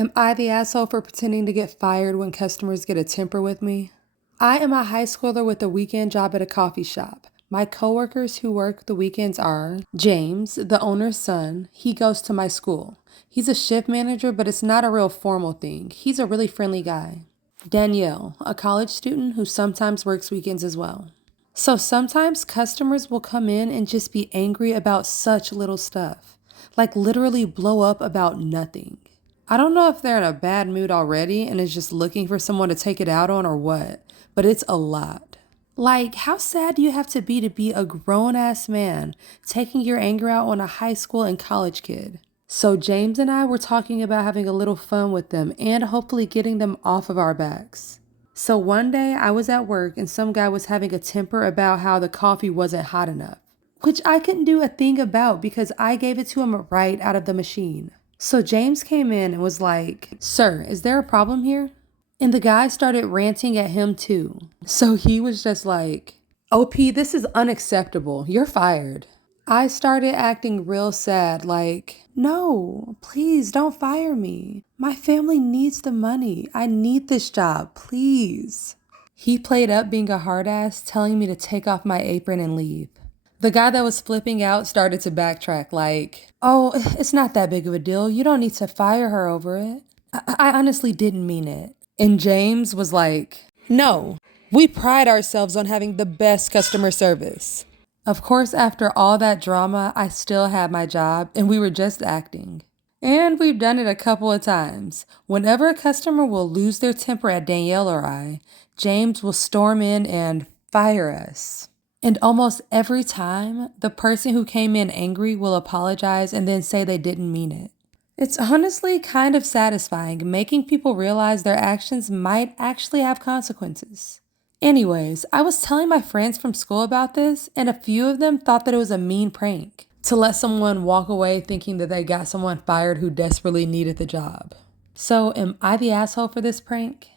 Am I the asshole for pretending to get fired when customers get a temper with me? I am a high schooler with a weekend job at a coffee shop. My coworkers who work the weekends are James, the owner's son. He goes to my school. He's a shift manager, but it's not a real formal thing. He's a really friendly guy. Danielle, a college student who sometimes works weekends as well. So sometimes customers will come in and just be angry about such little stuff, like literally blow up about nothing. I don't know if they're in a bad mood already and is just looking for someone to take it out on or what, but it's a lot. Like, how sad do you have to be a grown-ass man taking your anger out on a high school and college kid? So James and I were talking about having a little fun with them and hopefully getting them off of our backs. So one day I was at work and some guy was having a temper about how the coffee wasn't hot enough, which I couldn't do a thing about because I gave it to him right out of the machine. So James came in and was like, "Sir, is there a problem here?" And the guy started ranting at him too. So he was just like, "OP, this is unacceptable. You're fired." I started acting real sad, like, "No, please don't fire me. My family needs the money. I need this job, please." He played up being a hard ass, telling me to take off my apron and leave. The guy that was flipping out started to backtrack like, "Oh, it's not that big of a deal. You don't need to fire her over it. I honestly didn't mean it." And James was like, "No, we pride ourselves on having the best customer service." Of course, after all that drama, I still had my job and we were just acting. And we've done it a couple of times. Whenever a customer will lose their temper at Danielle or I, James will storm in and fire us. And almost every time, the person who came in angry will apologize and then say they didn't mean it. It's honestly kind of satisfying, making people realize their actions might actually have consequences. Anyways, I was telling my friends from school about this, and a few of them thought that it was a mean prank to let someone walk away thinking that they got someone fired who desperately needed the job. So, am I the asshole for this prank?